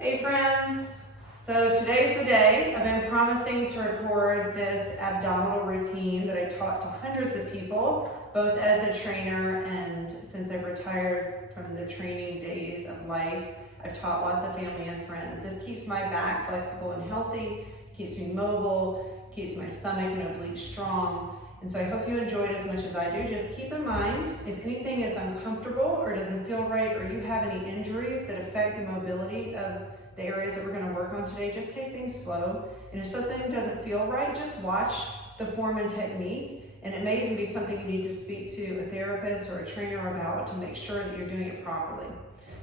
Hey friends! So today's the day. I've been promising to record this abdominal routine that I've taught to hundreds of people, both as a trainer and since I've retired from the training days of life. I've taught lots of family and friends. This keeps my back flexible and healthy, keeps me mobile, keeps my stomach and obliques strong. And so I hope you enjoyed as much as I do. Just keep in mind, if anything is uncomfortable or doesn't feel right, or you have any injuries that affect the mobility of the areas that we're going to work on today, just take things slow. And if something doesn't feel right, just watch the form and technique. And it may even be something you need to speak to a therapist or a trainer about to make sure that you're doing it properly.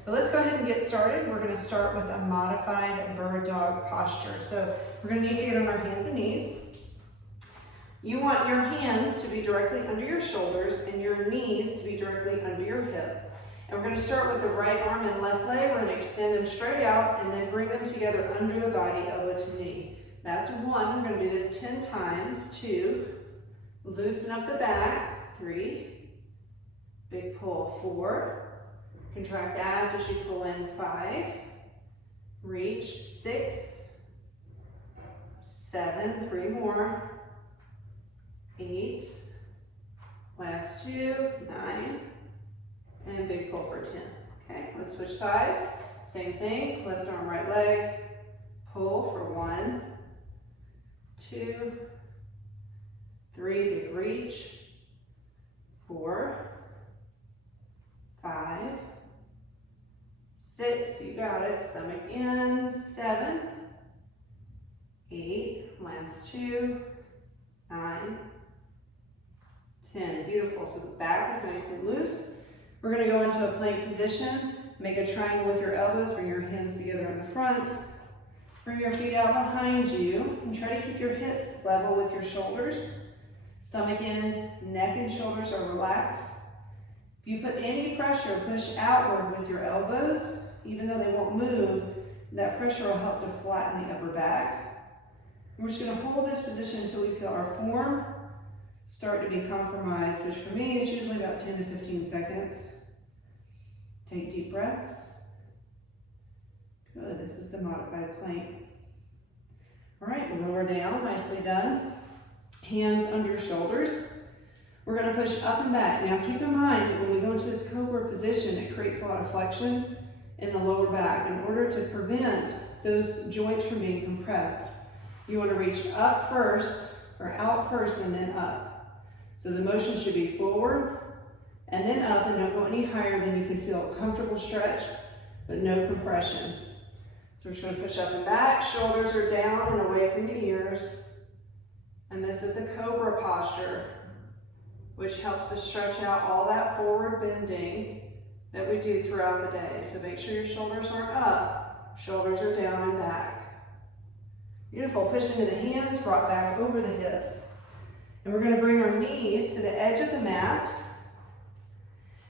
But let's go ahead and get started. We're going to start with a modified bird dog posture. So we're going to need to get on our hands and knees. You want your hands to be directly under your shoulders and your knees to be directly under your hip. And we're going to start with the right arm and left leg. We're going to extend them straight out and then bring them together under the body, elbow to knee. That's 1. We're going to do this 10 times. 2. Loosen up the back. 3. Big pull. 4. Contract the abs as you pull in. 5. Reach. 6. 7. 3 more. 8, last 2, 9, and big pull for 10. Okay, let's switch sides. Same thing, left arm, right leg, pull for 1, 2, 3, big reach, 4, 5, 6, you got it, stomach in, 7, 8, last 2, 9, 10. Beautiful. So the back is nice and loose. We're going to go into a plank position. Make a triangle with your elbows. Bring your hands together in the front. Bring your feet out behind you. And try to keep your hips level with your shoulders. Stomach in, neck and shoulders are relaxed. If you put any pressure, push outward with your elbows. Even though they won't move, that pressure will help to flatten the upper back. We're just going to hold this position until we feel our form start to be compromised, which for me is usually about 10 to 15 seconds. Take deep breaths. Good, this is the modified plank. All right, lower down, nicely done. Hands under your shoulders. We're gonna push up and back. Now keep in mind that when we go into this cobra position, it creates a lot of flexion in the lower back. In order to prevent those joints from being compressed, you wanna reach up first, or out first and then up. So the motion should be forward and then up, and don't go any higher than you can feel a comfortable stretch, but no compression. So we're just going to push up and back, shoulders are down and away from the ears. And this is a cobra posture, which helps to stretch out all that forward bending that we do throughout the day. So make sure your shoulders aren't up, shoulders are down and back. Beautiful, push into the hands, brought back over the hips. And we're going to bring our knees to the edge of the mat.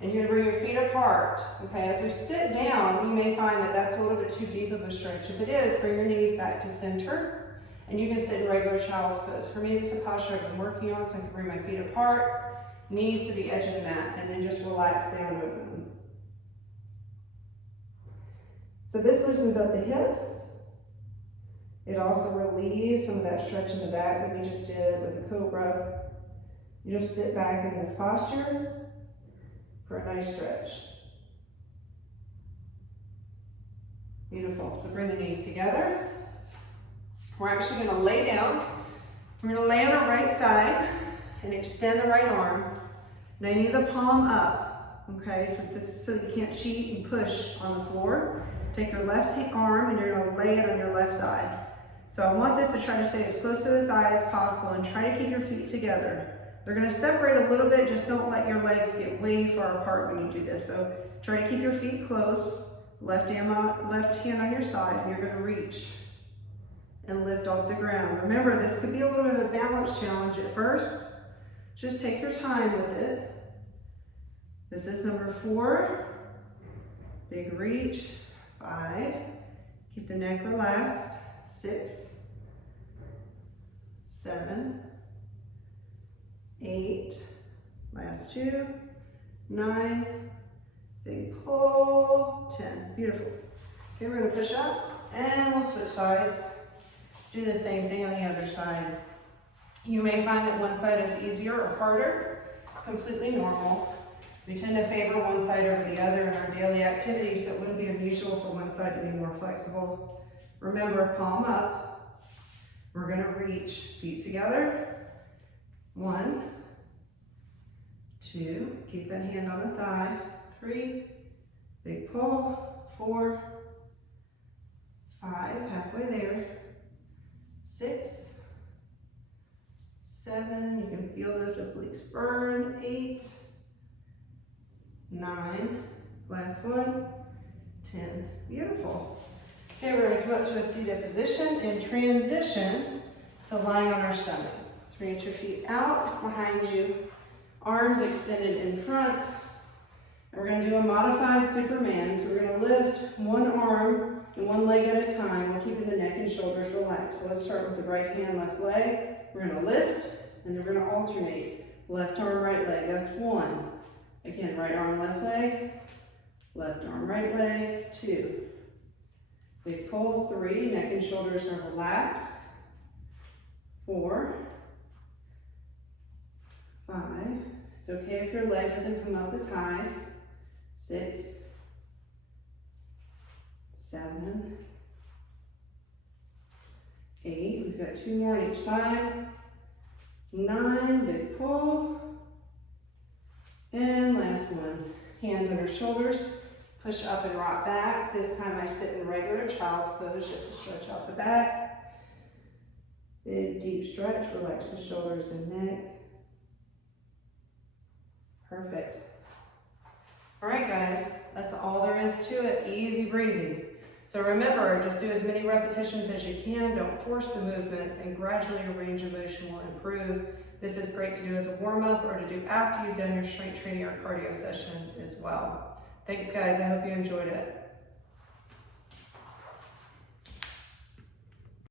And you're going to bring your feet apart. Okay, as we sit down, you may find that that's a little bit too deep of a stretch. If it is, bring your knees back to center. And you can sit in regular child's pose. For me, this is the posture I've been working on, so I can bring my feet apart, knees to the edge of the mat, and then just relax down over them. So this loosens up the hips. It also relieves some of that stretch in the back that we just did with the cobra. You just sit back in this posture for a nice stretch. Beautiful. So bring the knees together. We're actually going to lay down. We're going to lay on our right side and extend the right arm. Now you need the palm up. Okay, so this is so you can't cheat and push on the floor. Take your left arm and you're going to lay it on your left thigh. So I want this to try to stay as close to the thigh as possible and try to keep your feet together. They're going to separate a little bit, just don't let your legs get way far apart when you do this. So try to keep your feet close, left hand on your side, and you're going to reach and lift off the ground. Remember, this could be a little bit of a balance challenge at first. Just take your time with it. This is number 4. Big reach. 5. Keep the neck relaxed. 6, 7, 8, last 2, 9, big pull, 10. Beautiful. Okay, we're going to push up. and we'll switch sides. Do the same thing on the other side. You may find that one side is easier or harder. It's completely normal. We tend to favor one side over the other in our daily activities, so it wouldn't be unusual for one side to be more flexible. Remember, palm up. We're gonna reach feet together. 1, 2, keep that hand on the thigh. 3, big pull. 4, 5, halfway there. 6, 7, you can feel those obliques burn. 8, 9, last one, 10. Beautiful. Okay, we're going to come up to a seated position and transition to lying on our stomach. So reach your feet out behind you, arms extended in front. And we're going to do a modified Superman. So we're going to lift one arm and one leg at a time while keeping the neck and shoulders relaxed. So let's start with the right hand, left leg. We're going to lift and then we're going to alternate. Left arm, right leg. That's 1. Again, right arm, left leg. Left arm, right leg. 2. Big pull. 3. Neck and shoulders are relaxed. 4. 5. It's okay if your leg doesn't come up as high. 6. 7. 8. We've got 2 more on each side. 9. Big pull. And last one. Hands under shoulders. Push up and rock back. This time I sit in regular child's pose just to stretch out the back. Big deep stretch. Relax the shoulders and neck. Perfect. All right, guys, that's all there is to it. Easy breezy. So remember, just do as many repetitions as you can. Don't force the movements, and gradually your range of motion will improve. This is great to do as a warm-up or to do after you've done your strength training or cardio session as well. Thanks, guys. I hope you enjoyed it.